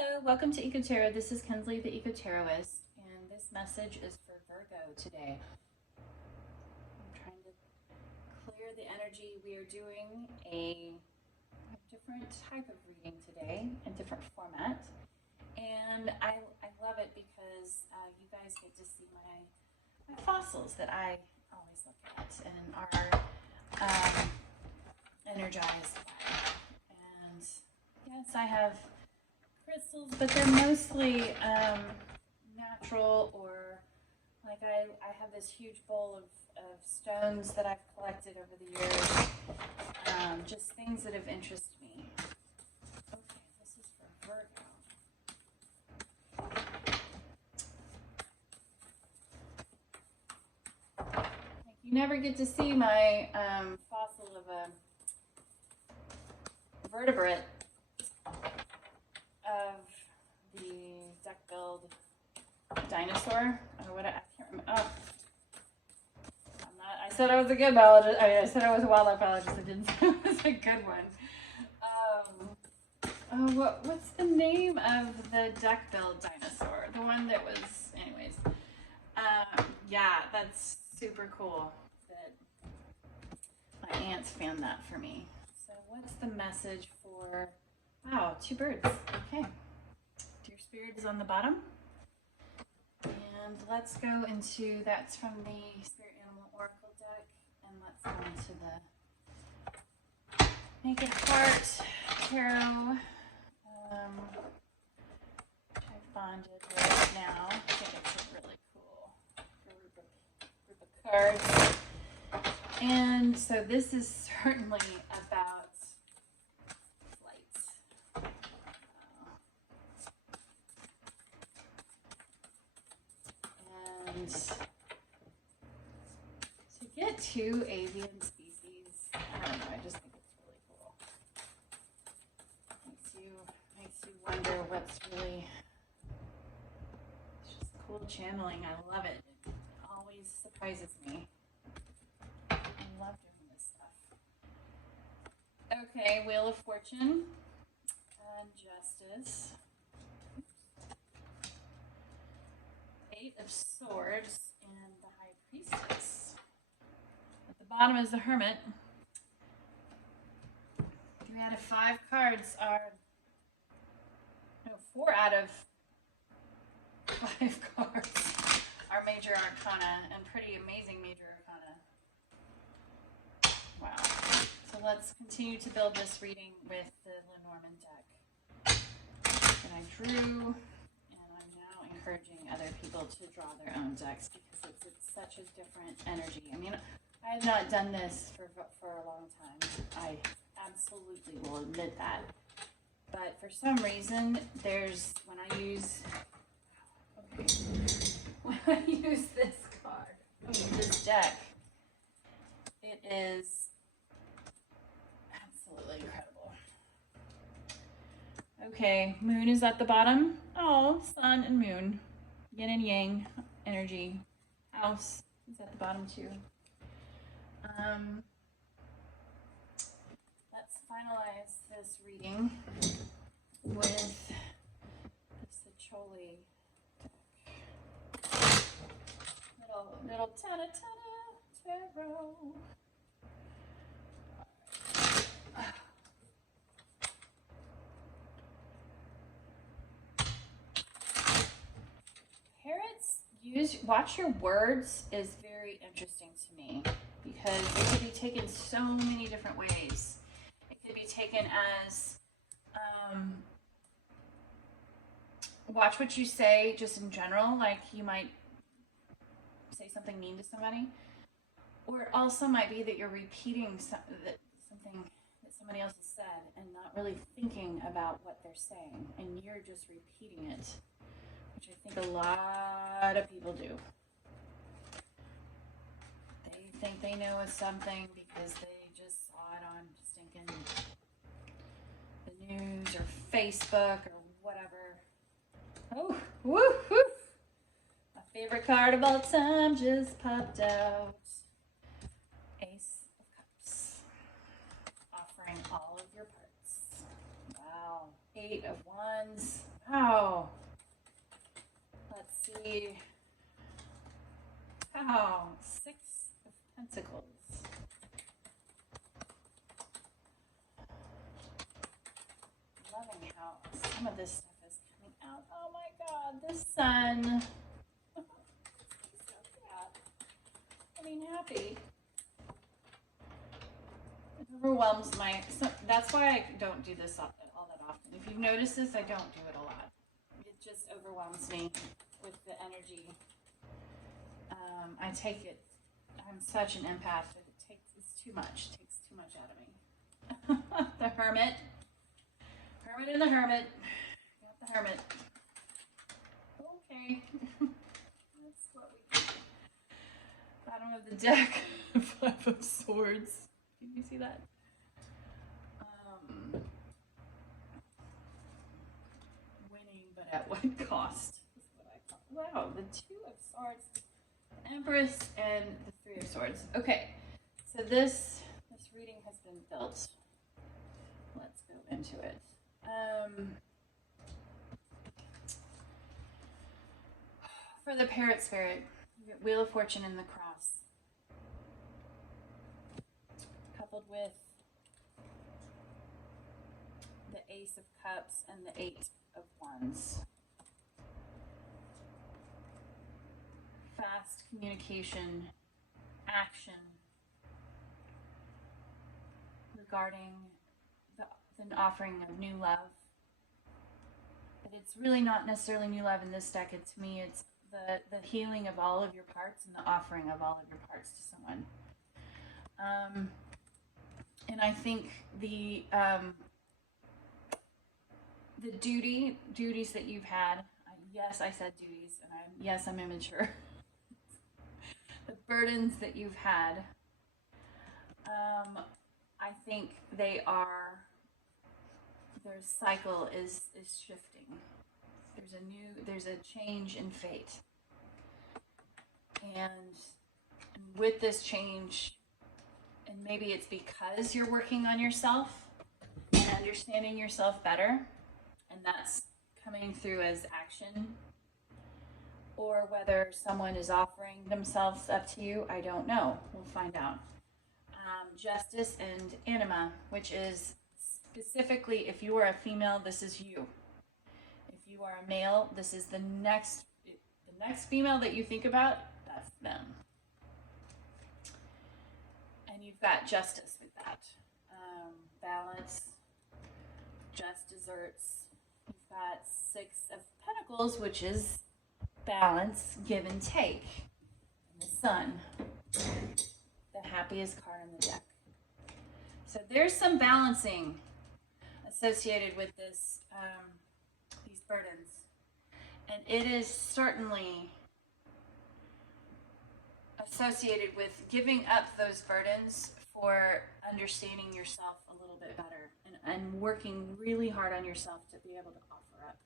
Hello, welcome to Eco Tarot. This is Kensley, the Eco Tarotist, and this message is for Virgo today. I'm trying to clear the energy. We are doing a different type of reading today, a different format, and I love it because you guys get to see my fossils that I always look at and are energized by. And yes, I have crystals, but they're mostly natural, or like I have this huge bowl of stones that I've collected over the years, just things that have interested me. Okay, this is for Virgo. Like, you never get to see my fossil of a vertebrate of the duck-billed dinosaur, or what, I can't remember. Oh, I said I was a good biologist. I said I was a wildlife biologist. I didn't say I was a good one. What's the name of the duck-billed dinosaur? The one that was, anyways. Yeah, that's super cool that my aunts found that for me. So what's the message for, wow, 2 birds. Okay. Dear Spirit is on the bottom. And let's go into, that's from the Spirit Animal Oracle deck. And let's go into the Naked Heart Tarot, which I've bonded with now. I think it's a really cool group of cards. And so this is certainly about flight. And to get 2 avian species, I don't know, I just think it's really cool. Makes you wonder what's really, it's just cool channeling. I love it. It always surprises me. I love doing this stuff. Okay, Wheel of Fortune and Justice. 8 of Swords and the High Priestess. At the bottom is the Hermit. 3 out of 5 cards are, no, 4 out of 5 cards are major arcana, and pretty amazing major arcana. Wow. So let's continue to build this reading with the Lenormand deck that I drew. Encouraging other people to draw their own decks because it's such a different energy. I mean, I have not done this for a long time. I absolutely will admit that. But for some reason, when I use this card, this deck, it is absolutely incredible. Okay, Moon is at the bottom. Oh, Sun and Moon. Yin and Yang energy. House is at the bottom too. Let's finalize this reading with the Sacholi deck. Little tarot. Watch your words is very interesting to me because it could be taken so many different ways. It could be taken as watch what you say just in general, like you might say something mean to somebody, or it also might be that you're repeating something that somebody else has said and not really thinking about what they're saying, and you're just repeating it, which I think a lot of people do. They think they know something because they just saw it on stinking the news or Facebook or whatever. Oh, woo, woo. My favorite card of all time just popped out. Ace of Cups. Offering all of your parts. Wow. Eight of Wands. Oh, let's see. Oh, Six of Pentacles. Loving how some of this stuff is coming out. Oh my God, the Sun. So sad. I mean, happy. It overwhelms my. So that's why I don't do this all that often. If you've noticed this, I don't do it a lot. It just overwhelms me with the energy. I take it. I'm such an empath that it's too much. It takes too much out of me. The Hermit. Hermit and the Hermit. Got the Hermit. Okay. That's what we do. Bottom of the deck. Five of Swords. Can you see that? Winning, but at what cost? Is what I call. Wow, the Two of Swords. Empress and the Three of Swords. Okay, so this reading has been built. Let's go into it. For the Parrot Spirit, Wheel of Fortune and the Cross, coupled with the Ace of Cups and the Eight of Wands. Fast communication, action regarding the offering of new love. But it's really not necessarily new love in this deck. To me, it's the healing of all of your parts and the offering of all of your parts to someone. And I think the duties that you've had. Yes, I said duties, and yes, I'm immature. The burdens that you've had, I think their cycle is shifting. There's a change in fate. And with this change, and maybe it's because you're working on yourself and understanding yourself better, and that's coming through as action, or whether someone is offering themselves up to you, I don't know. We'll find out. Justice and Anima, which is specifically, if you are a female, this is you. If you are a male, this is the next female that you think about, that's them. And you've got Justice with that. Balance, just desserts. You've got Six of Pentacles, which is balance, give and take. And the Sun, the happiest card in the deck. So there's some balancing associated with this, these burdens. And it is certainly associated with giving up those burdens for understanding yourself a little bit better and working really hard on yourself to be able to offer up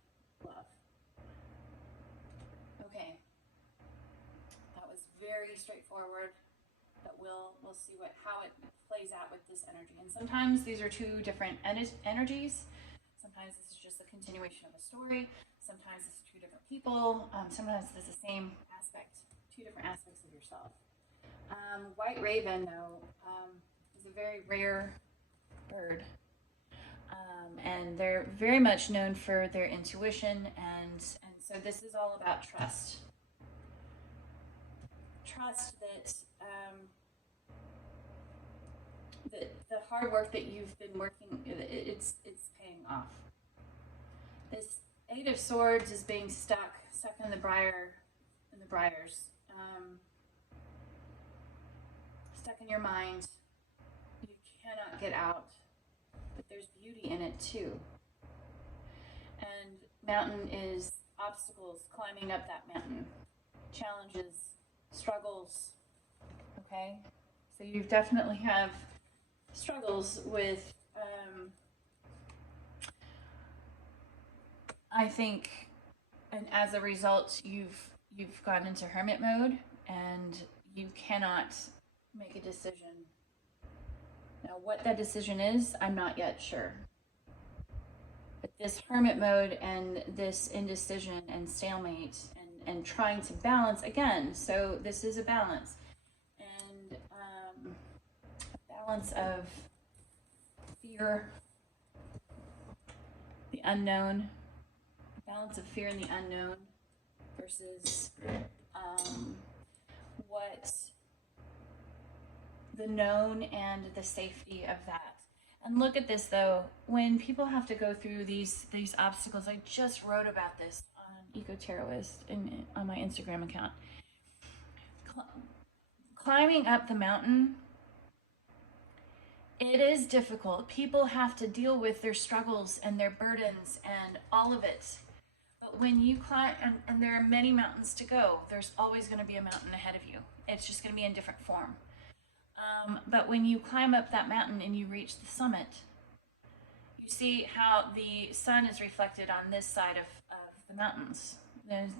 love. Okay, that was very straightforward, but we'll see how it plays out with this energy. And sometimes these are two different energies. Sometimes this is just a continuation of a story. Sometimes it's two different people. Sometimes it's the same aspect, two different aspects of yourself. White raven, though, is a very rare bird. And they're very much known for their intuition, and so this is all about trust. Trust that the hard work that you've been working, it's paying off. This Eight of Swords is being stuck in the briars, stuck in your mind. You cannot get out, but there's beauty in it too. And mountain is obstacles, climbing up that mountain, challenges, struggles. Okay, so you definitely have struggles with I think, and as a result you've gone into hermit mode and you cannot make a decision. Now what that decision is, I'm not yet sure. But this hermit mode and this indecision and stalemate and trying to balance again. So this is a balance. And a balance of fear, the unknown, balance of fear and the unknown versus what the known and the safety of that. And look at this though, when people have to go through these obstacles, I just wrote about this on Eco Tarotist on my Instagram account. Climbing up the mountain, it is difficult. People have to deal with their struggles and their burdens and all of it. But when you climb, and there are many mountains to go, there's always going to be a mountain ahead of you. It's just going to be in different form. But when you climb up that mountain and you reach the summit, you see how the sun is reflected on this side of the mountains.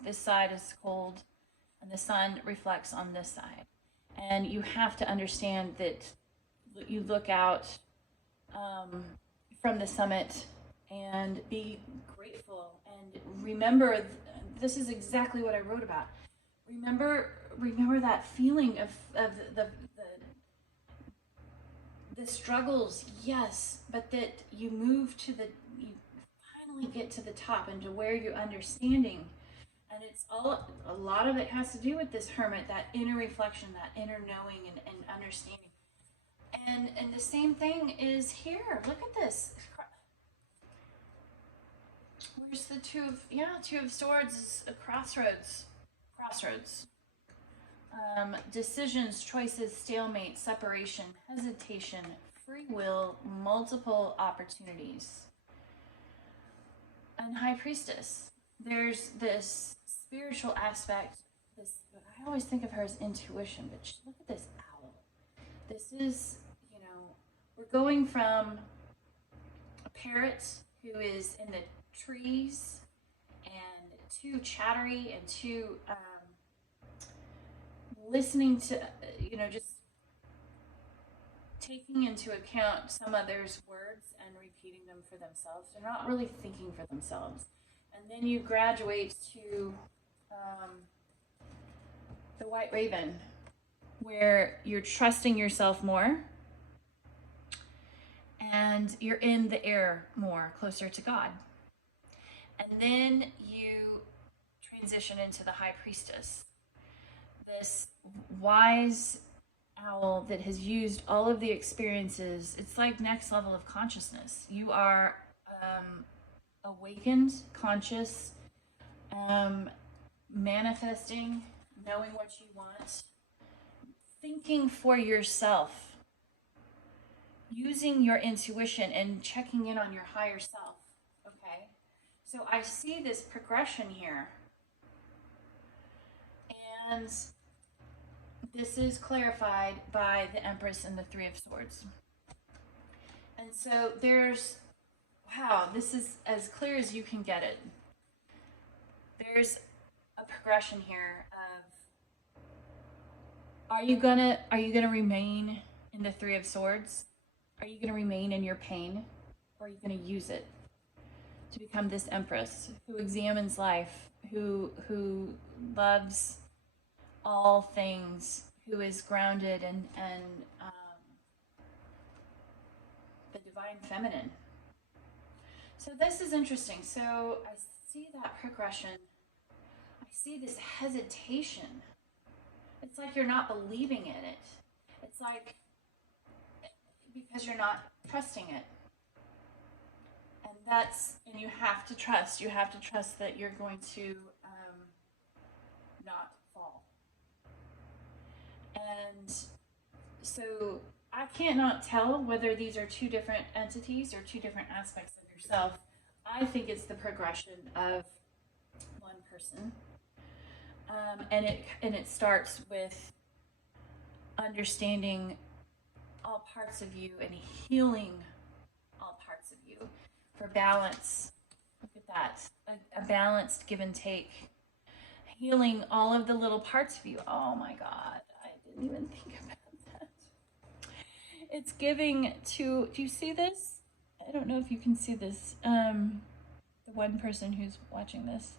This side is cold, and the sun reflects on this side. And you have to understand that you look out from the summit and be grateful and remember, this is exactly what I wrote about. Remember that feeling of the struggles, yes, but that you you finally get to the top and to where you're understanding. And it's a lot of it has to do with this hermit, that inner reflection, that inner knowing and understanding. And the same thing is here. Look at this. Where's the two of swords is a crossroads. Decisions, choices, stalemate, separation, hesitation, free will, multiple opportunities. And High Priestess, there's this spiritual aspect. I always think of her as intuition, but look at this owl. This is, we're going from a parrot who is in the trees and too chattery and too listening to, just taking into account some others' words and repeating them for themselves. They're not really thinking for themselves. And then you graduate to the White Raven, where you're trusting yourself more and you're in the air more, closer to God. And then you transition into the High Priestess, this wise owl that has used all of the experiences. It's like next level of consciousness. You are awakened, conscious, manifesting, knowing what you want, thinking for yourself, using your intuition and checking in on your higher self. Okay, so I see this progression here, and this is clarified by the Empress and the Three of Swords. And so there's, wow, this is as clear as you can get it. There's a progression here of, are you gonna remain in the Three of Swords? Are you gonna remain in your pain? Or are you gonna use it to become this Empress who examines life, who loves all things, who is grounded and the divine feminine? So this is interesting. So I see that progression. I see this hesitation. It's like you're not believing in it. It's like, because you're not trusting it. And you have to trust. You have to trust that you're going to not fall. And so I cannot tell whether these are two different entities or two different aspects of yourself. I think it's the progression of one person. And it starts with understanding all parts of you and healing all parts of you for balance. Look at that, a balanced give and take, healing all of the little parts of you. Oh my God, I didn't even think about that. It's giving to, do you see this? I don't know if you can see this. one person who's watching this.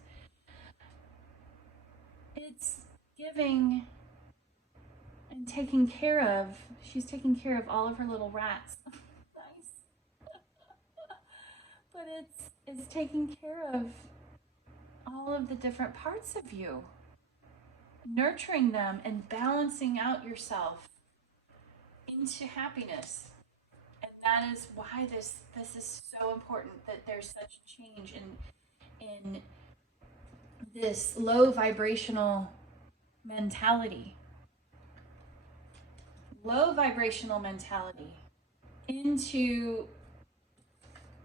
It's giving and taking care of. She's taking care of all of her little rats. Nice. But it's taking care of all of the different parts of you, nurturing them and balancing out yourself into happiness. And that is why this is so important, that there's such change in this low vibrational mentality. Low vibrational mentality into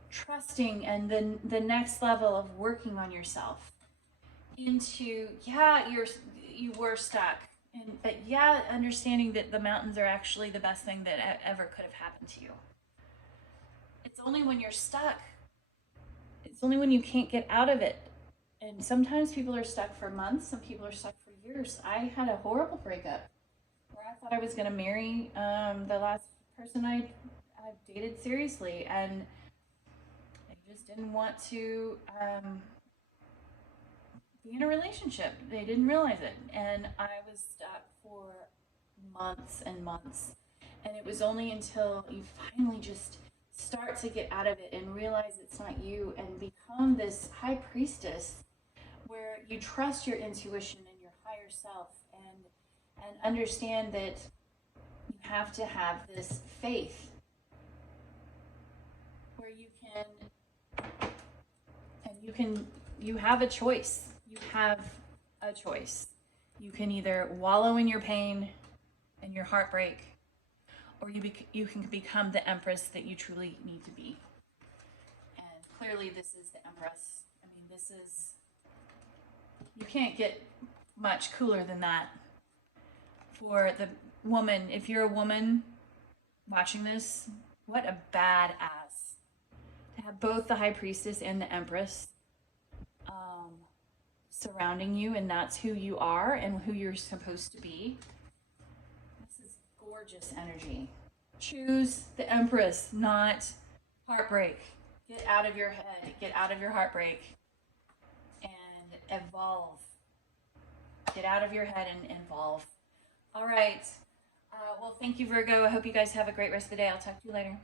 trusting and the next level of working on yourself. Into, yeah, you were stuck. But yeah, understanding that the mountains are actually the best thing that ever could have happened to you. It's only when you're stuck. It's only when you can't get out of it. And sometimes people are stuck for months. Some people are stuck for years. I had a horrible breakup where I thought I was going to marry the last person I dated seriously. And I just didn't want to be in a relationship. They didn't realize it. And I was stuck for months and months. And it was only until you finally just start to get out of it and realize it's not you and become this high priestess where you trust your intuition and your higher self and understand that you have to have this faith where you have a choice. You have a choice. You can either wallow in your pain and your heartbreak, or you can become the empress that you truly need to be. And clearly this is the empress. I mean, you can't get much cooler than that for the woman. If you're a woman watching this, what a badass to have both the high priestess and the empress surrounding you, and that's who you are and who you're supposed to be. This is gorgeous energy. Choose the empress, not heartbreak. Get out of your head, get out of your heartbreak, and evolve. Get out of your head and evolve. All right. Well, thank you, Virgo. I hope you guys have a great rest of the day. I'll talk to you later.